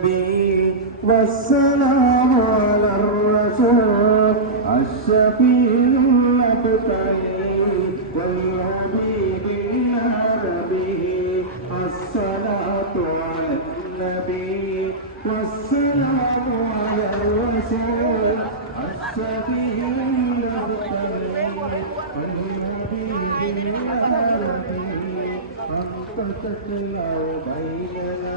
النبي والسلام على الرسول الشفيع المبتغي والحبيب العربي الصلاة على النبي والسلام على الرسول الشفيع المبتغي والحبيب العربي أنت تتلو بيننا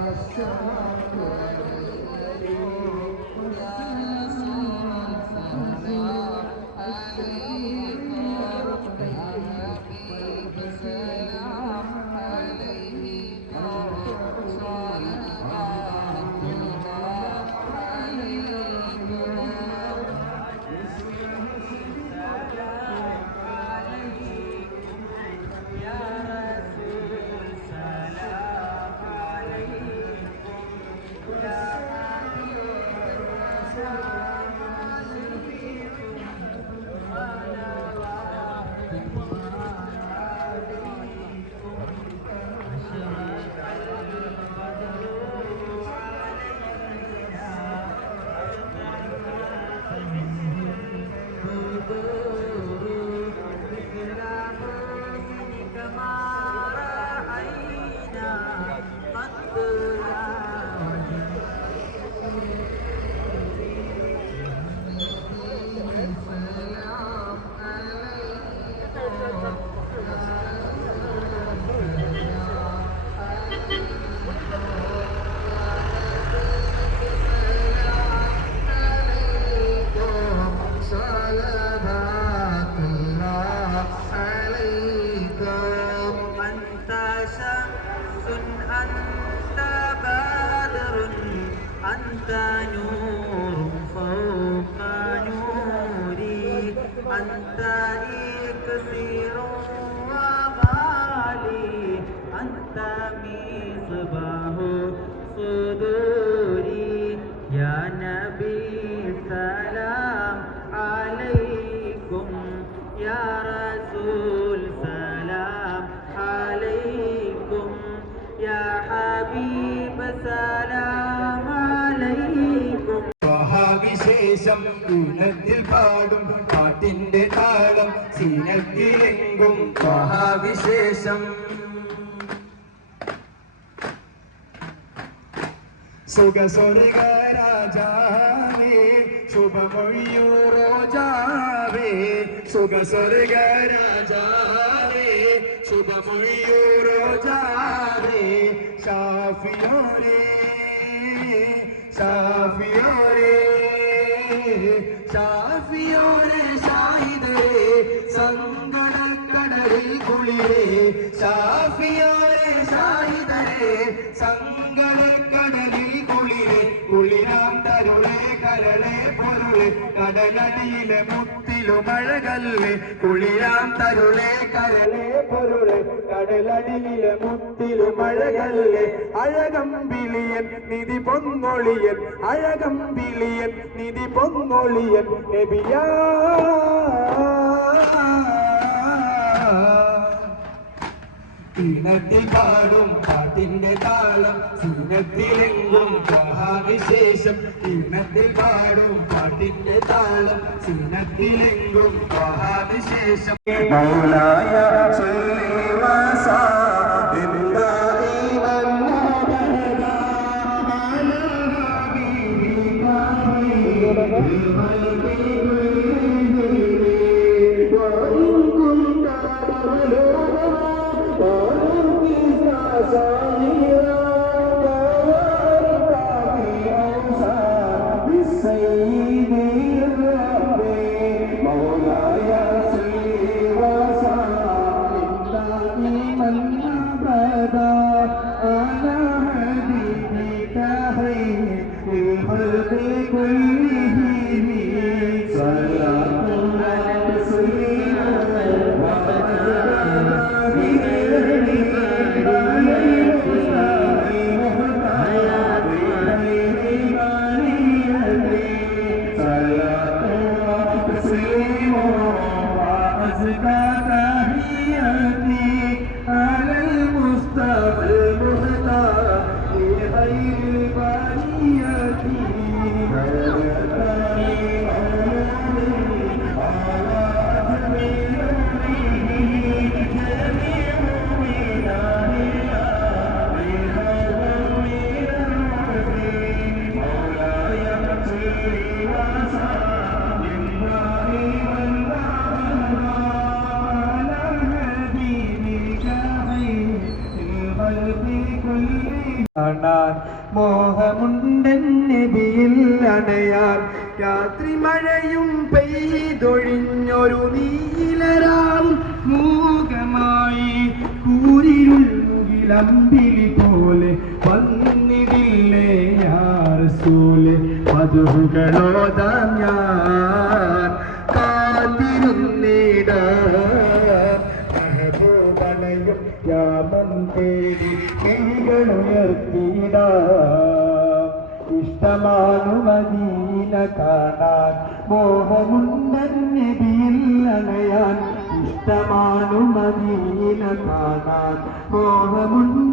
أنت نور فوق نوري أنت إكسير وغالي أنت مصباح صدوري വിശേഷം ഈണത്തിൽ പാടും പാട്ടിന്റെ താളം സീനത്തിലെങ്കും മഹാവിശേഷം. സുഖസ്വർഗ ശുഭമൊഴിയൂ റോജാവേ. സുഖസ്വർഗ രാജാവേ ശുഭമൊഴിയൂ റോജാവേ. ഷാഫിയോരേ ഷാഫിയോരേ ഷാഫിയോരേ ഷാഹിദേ സങ്കടക്കടലിൽ കുളിരേ. ഷാഫിയോരേ ഷാഹിദരേ സങ്കടക്കടലിൽ കുളിരേ. കുളിരാം തരുളേ കരളേ പൊരുളേ കടലടിയിലെ മുത്തിലും അഴകല്ലേ കുളിരാം തരുളേ കരളേ പൊരുളെ. കടലടിയിലെ മുത്തിലു മഴകല്ലേ വിളിയൻ നിധി പൊങ്ങൊളിയൻ അഴകം വിളിയൻ നിധി പൊങ്ങൊളിയൻ നബിയാ. ഈണത്തിൽ പാടും പാട്ടിന്റെ താളം സീനത്തിലെങ്ങും മഹാവിശേഷം. ഈണത്തിൽ പാടും പാട്ടിന്റെ താളം സീനത്തിലെങ്കും വിശേഷം മൗലായ سيدي ربي مولاي. تسليما وأزكى കാണാൻ മോഹമുണ്ടൻ നബിയിൽ അണയാൻ. രാത്രി മഴയും പെയ്തൊഴിഞ്ഞൊരു നീലരാവും മൂകമായി. കൂരിരുൾ മുകിലമ്പിളി പോലെ വന്നിടില്ലേ യാറസൂൽ മധുകളോതാം ഞാൻ മഹബൂബണയും തേടി കൈകളുയർത്തിയിടാ ഇഷ്ടമാണു മദീന കാണാൻ അണയാൻ. ഇഷ്ടമാണു മദീന കാണാൻ മോഹമുണ്ടൻ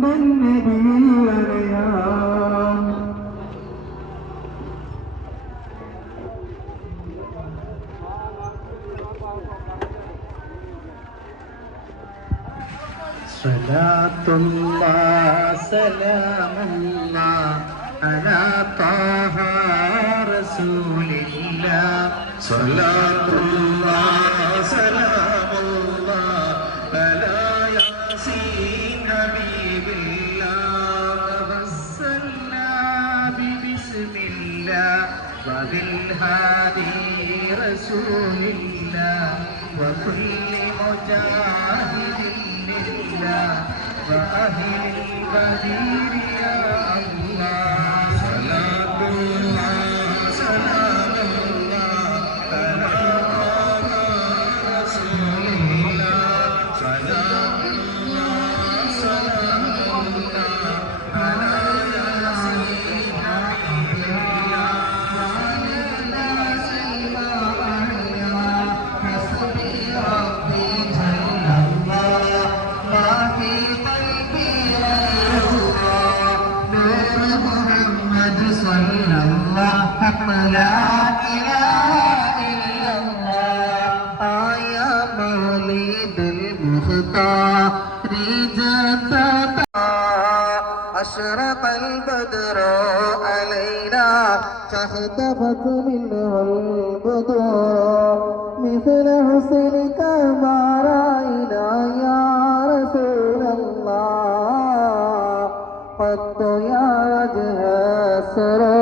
صلاة الله سلام الله على طه رسول الله. صلاة الله سلام الله على ياسين حبيب الله. توسلنا ببسم الله وبالهادي رسول الله. وكل مجاهد لله وأهل البدير يا الله أشرق البدر علينا فاختفت منه البدور مثل حسنك ما رأينا يا رسول الله قط يا وجه السرور